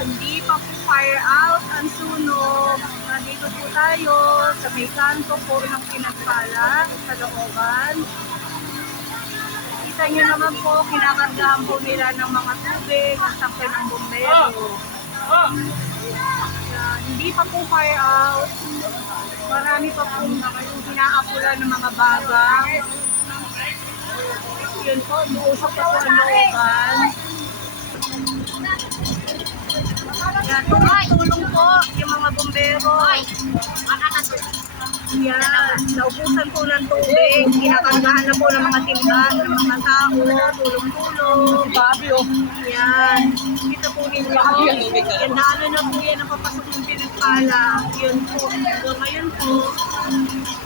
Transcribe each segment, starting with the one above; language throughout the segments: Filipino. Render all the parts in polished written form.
Hindi pa po fire out ang sunog. Nandito po tayo sa may kanto po ng Pinagpala sa looban. Kita nyo naman po, kinakargahan po nila ng mga tubig at sakay ng bumbero. Hindi pa po fire out. Marami pa po inaapula ng mga bagang. Yun po, buusok pa po ang looban. Yan, tulong po yung mga bumbero. Yan, naubusan po ng tubig. Kinakargahan na po ng mga timba, ng mga tao. Tulong-tulong. Yan. Kita po ninyo. Yan, dalo na po yan ang papasok ng Pinagpala. Yun po. Ngayon po,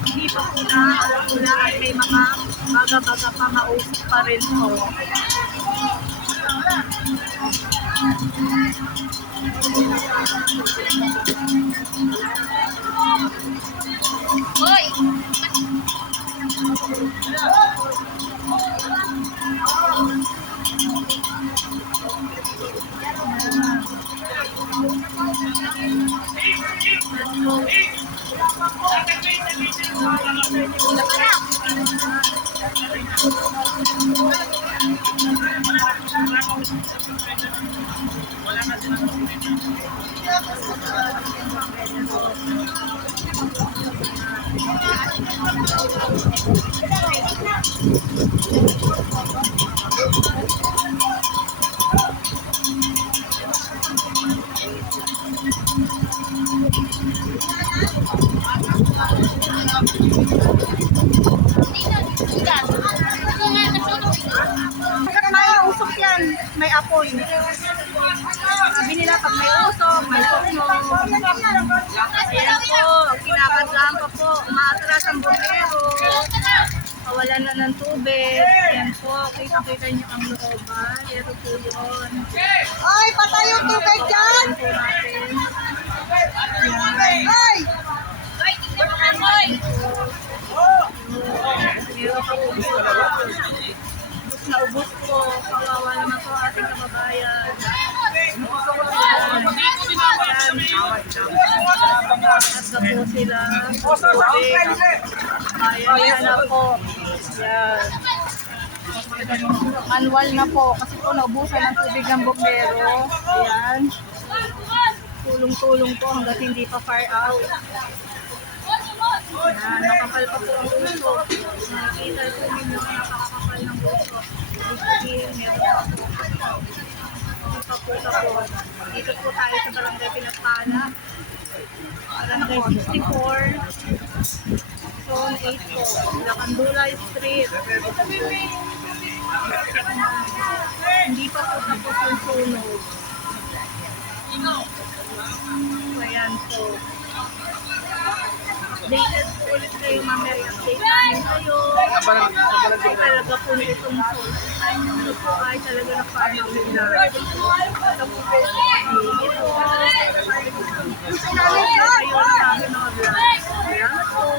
hindi pa po na at may mga baga-baga pa mausok pa rin po. Hoy! May usok yan, may apoy. Sabi nila pag may usok, may sunog. Ayan po, kinakargahan pa po, maatras ang bumbero. Kawalan na ng tubig. Ayan po, kita-kita nyo ang looban. Ito po yun. Ay, patay yung tubig dyan! Po natin. Ay! Hoy, tignan mo ka, hoy! Meron pa po ubus na ubus po. Kawawa naman po ating kababayan. At na po sila. Ayan na po. Yan. Manual na po. Kasi po naubusan ng tubig ng bombero. Ayan. Tulong-tulong po hanggat hindi pa fire out. Yan. Nakapal pa po ang uso. Nakikita po ninyo na nakakapal ng uso. Meron pa po. Dito po tayo sa Barangay Pinagpala. Barangay 64. Zone 8 po. Lacandula Street. Hindi pa po tapos yung sunog. Ayan po. Updated po ulit kayo mamaya. Update namin kayo. Kasi talaga po nitong source. Ito po ay talaga na parang na. Ito po po. Ito. Gusto namin kayo sa amin mga vlog. Salamat po.